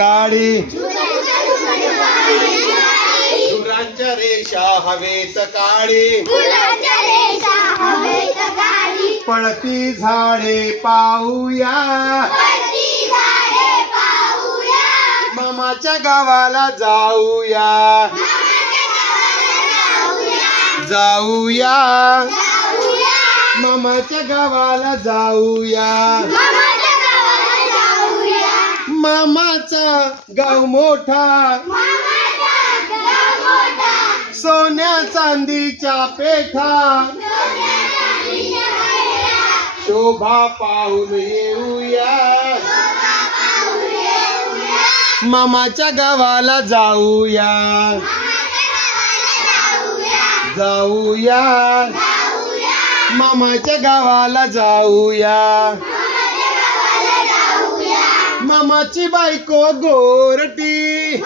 गाडी धुरांच्या रेषा हवेत काळी पळती झाडे पाहूया मामाच्या गावाला जाऊया जाऊया मामाच्या गावाला जाऊया मामाचा गाव मोठा सोन्या चांदीच्या पेठा शोभा पाहून येऊया मामाच्या गावाला जाऊया जाऊया मामाच्या गावाला जाऊया मामाची बायको गोरटी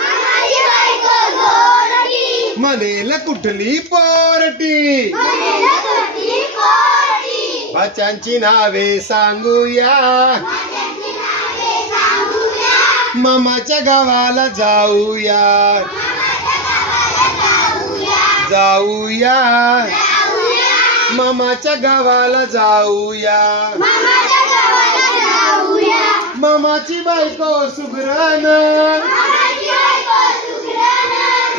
म्हणेल कुठली पोरटी भाच्यांची नावे सांगूया मामाच्या गावाला जाऊया जाऊया मामाच्या गावाला जाऊया मामाची बायको सुगरण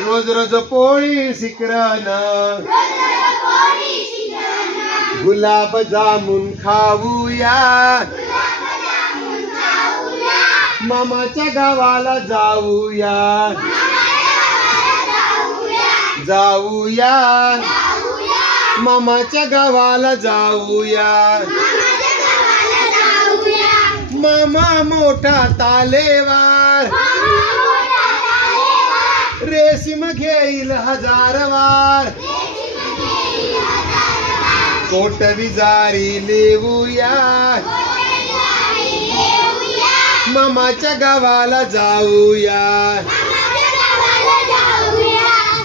रोज रोज पोळी शिकरण गुलाब जामुन खाऊया मामाच्या गावाला जाऊया जाऊया मामाच्या गावाला जाऊया मामा मोठा तालेवार रेशीम घेईल 1000 वार कोटवी जारी लेऊया मामाच्या गावाला जाऊया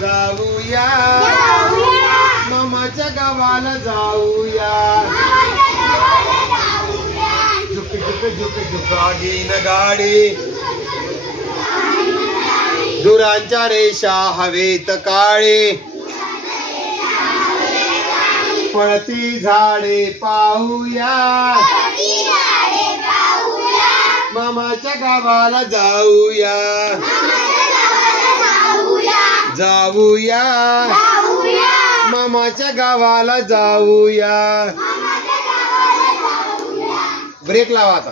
जाऊया मामाच्या गावाला जाऊया झुक झुक झुक झुकागीन गाडी धुरांच्या रेषा हवेत काळी पळती झाडे पाहूया मामाच्या गावाला जाऊया जाऊया मामाच्या गावाला जाऊया ब्रेक लावा आता.